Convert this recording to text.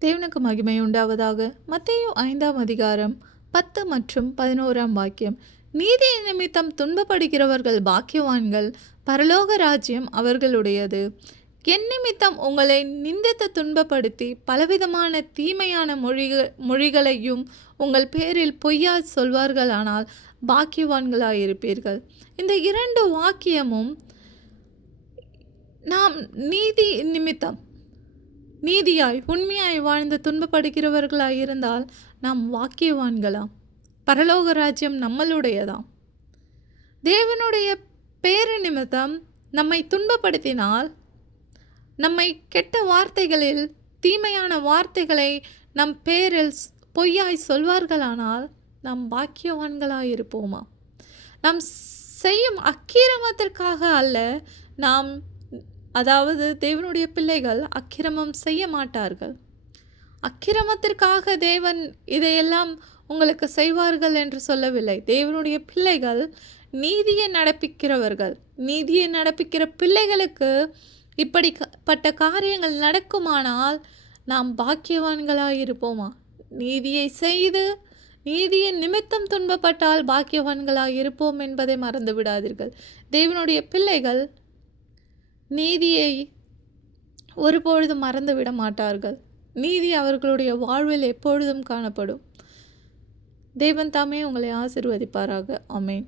தேவனுக்கு மகிமை உண்டாவதாக. மத்தையும் ஐந்தாம் அதிகாரம் பத்து மற்றும் பதினோராம் வாக்கியம். நீதி நிமித்தம் துன்பப்படுகிறவர்கள் பாக்கியவான்கள் பரலோக ராஜ்யம் அவர்களுடையது. என் நிமித்தம் உங்களை நிந்தித்து துன்பப்படுத்தி பலவிதமான தீமையான மொழிகள் மொழிகளையும் உங்கள் பேரில் பொய்யா சொல்வார்களானால் பாக்கியவான்களாயிருப்பீர்கள். இந்த இரண்டு வாக்கியமும் நாம் நீதி நிமித்தம் நீதியாய் உண்மையாய் வாழ்ந்து துன்பப்படுகிறவர்களாய் இருந்தால் நாம் வாக்கியவான்களாம் பரலோக ராஜ்யம் நம்மளுடையதாம் தேவனுடைய பேரு நிமித்தம் நம்மை துன்பப்படுத்தினால் நம்மை கெட்ட வார்த்தைகளில் தீமையான வார்த்தைகளை நம் பேரில் பொய்யாய் சொல்வார்களானால் நாம் பாக்கியவான்களாய் இருப்போமா நாம் செய்யும் அக்கிரமத்திற்காக அல்ல நாம் அதாவது தேவனுடைய பிள்ளைகள் அக்கிரமம் செய்ய மாட்டார்கள். அக்கிரமத்திற்காக தேவன் இதையெல்லாம் உங்களுக்கு செய்வார்கள் என்று சொல்லவில்லை. தேவனுடைய பிள்ளைகள் நீதியை நடப்பிக்கிறவர்கள். நீதியை நடப்பிக்கிற பிள்ளைகளுக்கு இப்படிப்பட்ட காரியங்கள் நடக்குமானால் நாம் பாக்கியவான்களாக இருப்போமா? நீதியை செய்து நீதியின் நிமித்தம் துன்பப்பட்டால் பாக்கியவான்களாக இருப்போம் என்பதை மறந்து விடாதீர்கள் தேவனுடைய பிள்ளைகள் நீதியை ஒருபொழுதும் மறந்து விட மாட்டார்கள். நீதி அவர்களுடைய வாழ்வில் எப்பொழுதும் காணப்படும். தேவன் தாமே உங்களை ஆசிர்வதிப்பாராக. அமேன்